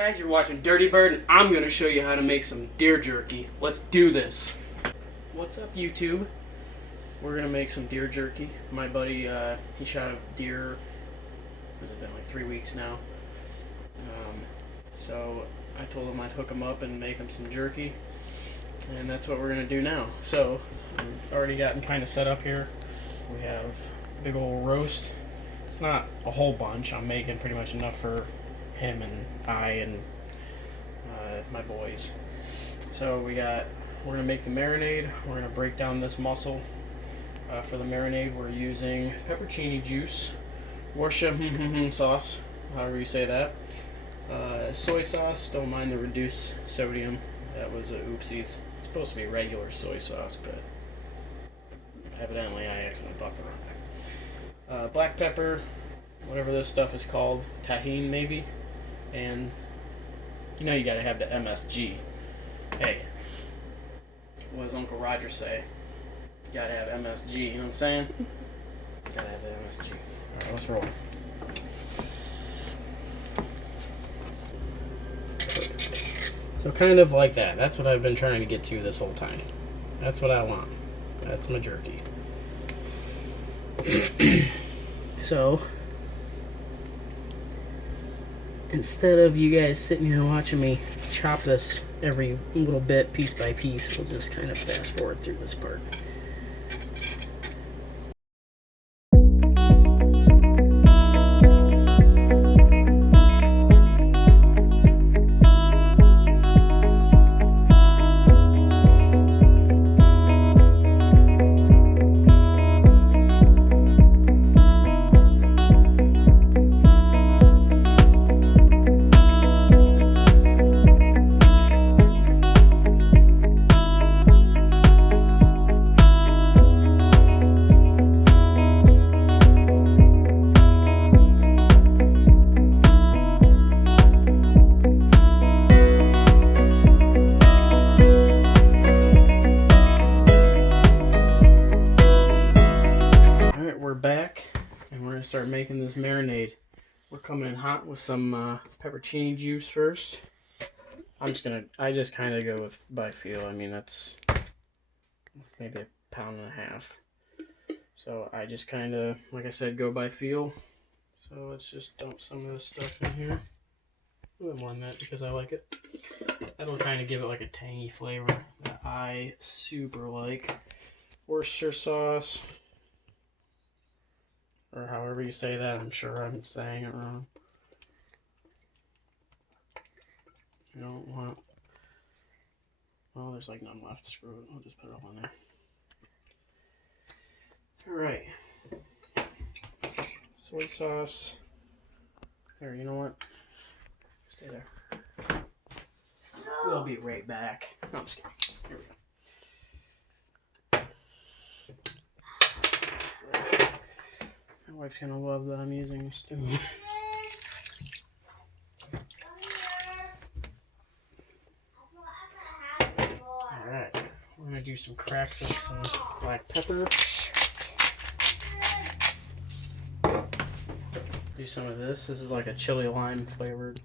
guys, you're watching Dirty Bird, and I'm going to show you how to make some deer jerky. Let's do this. What's up, YouTube? We're going to make some deer jerky. My buddy, he shot a deer, has it been like 3 weeks now? So I told him I'd hook him up and make him some jerky, and that's what we're going to do now. So I've already gotten kind of set up here. We have a big old roast. It's not a whole bunch. I'm making pretty much enough for him and I and my boys. So we're gonna make the marinade. We're gonna break down this muscle. For the marinade, we're using pepperoni juice, Worcestershire sauce, however you say that, soy sauce. Don't mind the reduced sodium. That was a oopsies. It's supposed to be regular soy sauce, but evidently I accidentally bought the wrong thing. Black pepper, whatever this stuff is called, tahini maybe, and you know you gotta have the MSG. Hey, what does Uncle Roger say? You gotta have MSG, you know what I'm saying? You gotta have the MSG. Alright, let's roll. So kind of like that. That's what I've been trying to get to this whole time. That's what I want. That's my jerky. So, instead of you guys sitting here watching me chop this every little bit, piece by piece, we'll just kind of fast forward through this part. Back, and we're gonna start making this marinade. We're coming in hot with some pepperoni juice first. I just kind of go with by feel. I mean, that's maybe 1.5 pounds. So I just kind of, like I said, go by feel. So let's just dump some of this stuff in here. A little more than that because I like it. That'll kind of give it like a tangy flavor that I super like. Worcestershire sauce, or however you say that. I'm sure I'm saying it wrong. You don't want... Well, there's like none left. Screw it. I'll just put it all in there. Alright. Soy sauce. There, you know what? Stay there. We'll be right back. No, I'm just kidding. Here we go. My wife's gonna love that I'm using a stove. Alright, we're gonna do some cracks of some black pepper. Do some of this. This is like a chili lime flavored.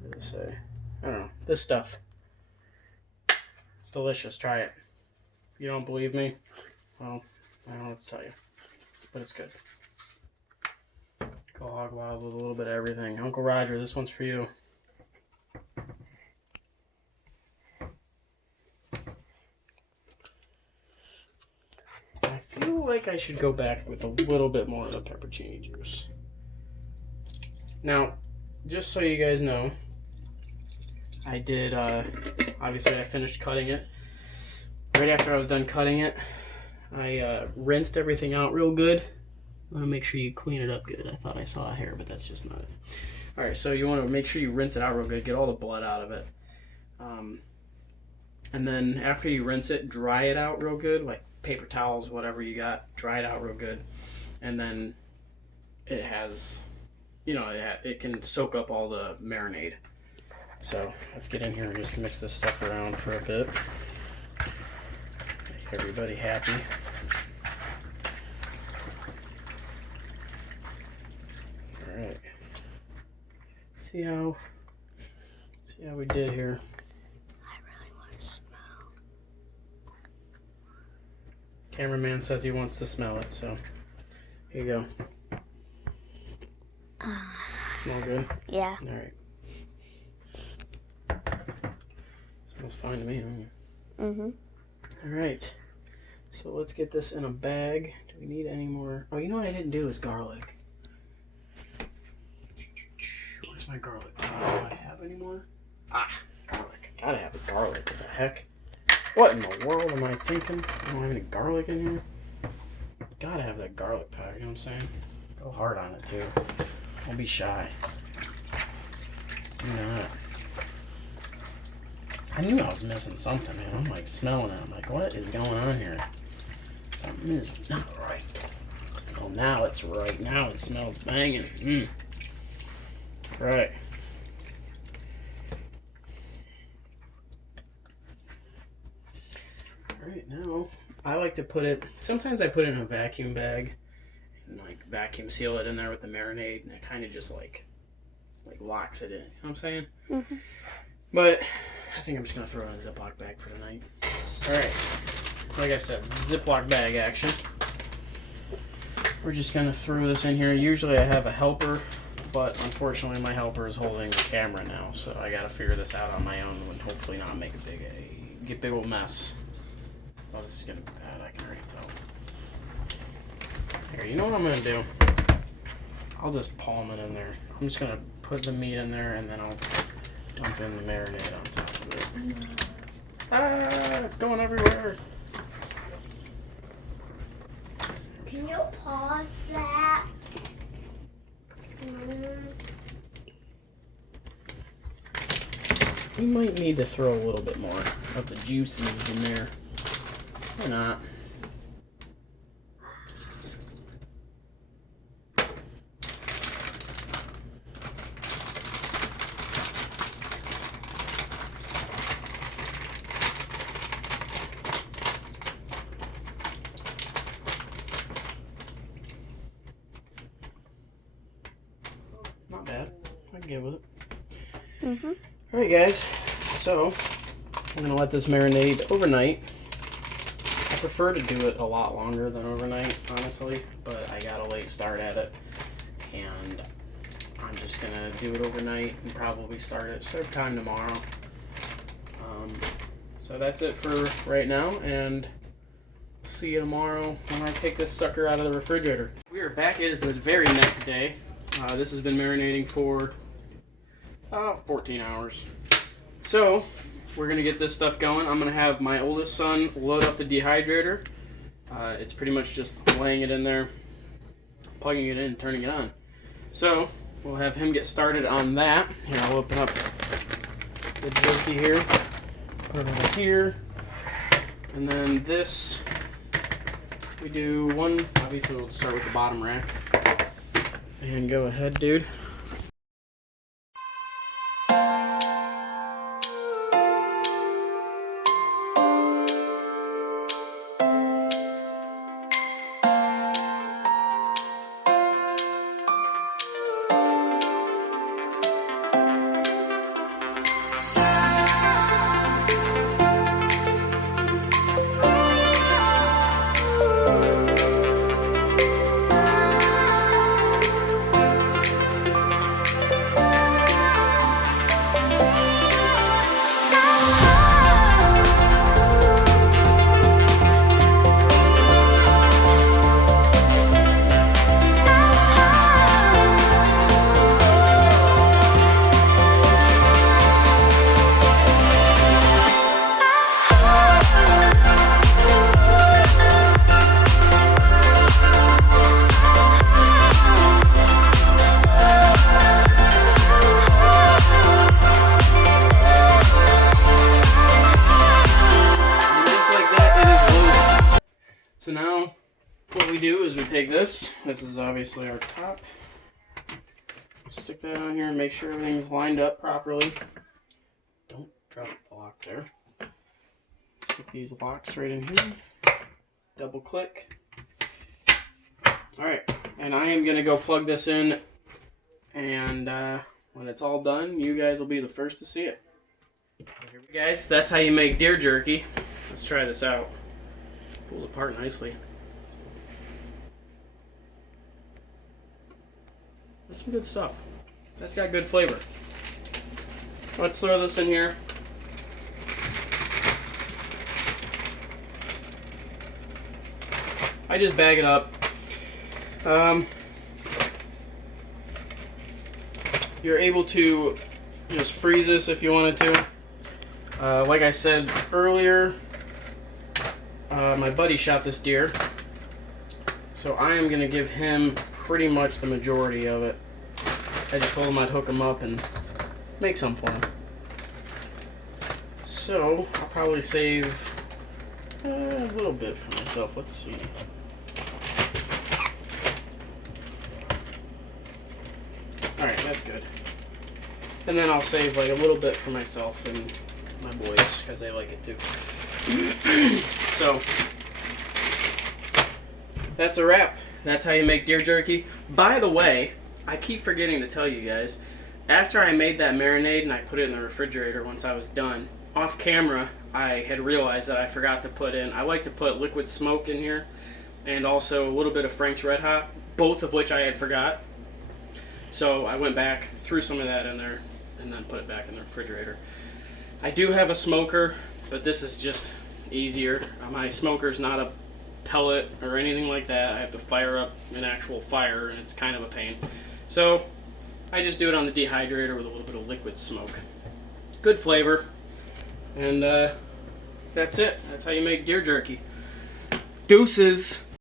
What did it say? I don't know. This stuff. It's delicious. Try it. If you don't believe me, well, I don't know what to tell you. But it's good. Go hog wild with a little bit of everything. Uncle Roger, this one's for you. I feel like I should go back with a little bit more of the pepperoni juice. Now, just so you guys know, I did, obviously I finished cutting it. Right after I was done cutting it, I rinsed everything out real good. You want to make sure you clean it up good. I thought I saw a hair, but that's just not it. Alright, so you want to make sure you rinse it out real good, get all the blood out of it. And then after you rinse it, dry it out real good, like paper towels, whatever you got, dry it out real good. And then it has, you know, it can soak up all the marinade. So let's get in here and just mix this stuff around for a bit. Make everybody happy. Alright. See how See how we did here. I really want to smell. Cameraman says he wants to smell it, so here you go. Smell good? Yeah. Alright. Smells fine to me. Mm-hmm. Alright. So let's get this in a bag. Do we need any more? Oh, you know what I didn't do is garlic. Where's my garlic? Do I have any more? Ah, garlic. I gotta have the garlic. What the heck? What in the world am I thinking? I don't have any garlic in here. Gotta have that garlic powder, you know what I'm saying? Go hard on it too. Don't be shy. Do not. I knew I was missing something, man. I'm like smelling it. I'm like, what is going on here? Something is not right. Oh, now it's right. Now it smells banging. Right. Alright, now I like to put it, sometimes I put it in a vacuum bag and like vacuum seal it in there with the marinade, and it kind of just like locks it in. You know what I'm saying? Mm-hmm. But I think I'm just going to throw it in a Ziploc bag for tonight. Alright, like I said, Ziploc bag action. We're just going to throw this in here. Usually I have a helper, but unfortunately my helper is holding the camera now, so I got to figure this out on my own and hopefully not make a big old mess. Oh, this is going to be bad, I can already tell. Here, you know what I'm going to do? I'll just palm it in there. I'm just going to put the meat in there and then I'll dump in the marinade on top of it. Ah, it's going everywhere. Can you pause that? We might need to throw a little bit more of the juices in there. Or not. Not bad. I can get with it. Mm-hmm. Alright guys, so I'm going to let this marinade overnight. I prefer to do it a lot longer than overnight, honestly, but I got a late start at it. And I'm just going to do it overnight and probably start it serve time tomorrow. So that's it for right now, and see you tomorrow when I take this sucker out of the refrigerator. We are back. It is the very next day. This has been marinating for 14 hours. So we're going to get this stuff going. I'm going to have my oldest son load up the dehydrator. It's pretty much just laying it in there, plugging it in, turning it on. So we'll have him get started on that. Here, I'll open up the jerky here, put it over here, and then this, we do one, obviously we'll start with the bottom rack. And go ahead, dude. So now what we do is we take this is obviously our top, stick that on here and make sure everything's lined up properly. Don't drop the lock there. Stick these locks right in here, double click. Alright, and I am going to go plug this in, and when it's all done, you guys will be the first to see it. Here we go, guys, that's how you make deer jerky. Let's try this out. Pulls apart nicely. That's some good stuff. That's got good flavor. Let's throw this in here. I just bag it up. You're able to just freeze this if you wanted to. Like I said earlier, my buddy shot this deer, so I am going to give him pretty much the majority of it. I just told him I'd hook him up and make some for him. So I'll probably save a little bit for myself. Let's see. Alright, that's good. And then I'll save like a little bit for myself and my boys because they like it too. So that's a wrap. That's how you make deer jerky. By the way, I keep forgetting to tell you guys, after I made that marinade and I put it in the refrigerator once I was done, off camera I had realized that I forgot to put in, I like to put liquid smoke in here and also a little bit of Frank's Red Hot, both of which I had forgot. So I went back, threw some of that in there, and then put it back in the refrigerator. I do have a smoker, but this is just easier. My smoker's not a pellet or anything like that. I have to fire up an actual fire, and it's kind of a pain. So I just do it on the dehydrator with a little bit of liquid smoke. Good flavor, and that's it. That's how you make deer jerky. Deuces.